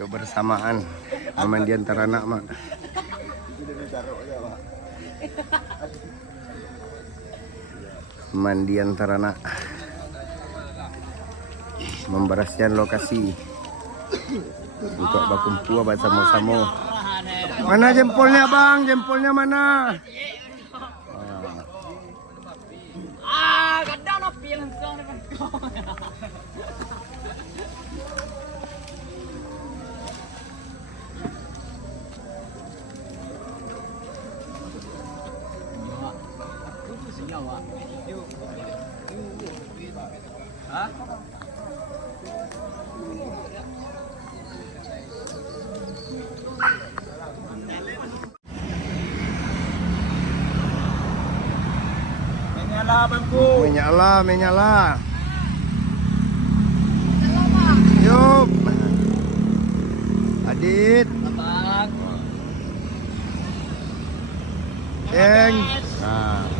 kebersamaan pemandian teranak mak. Pemandian teranak memberaskan lokasi untuk berkumpul bersama-sama. Mana jempolnya bang? Jempolnya mana? Kadang nak pilih langsung depan kau. Menyala bangku. Menyala. Yuk. Adit. Abang. Ceng. Nah.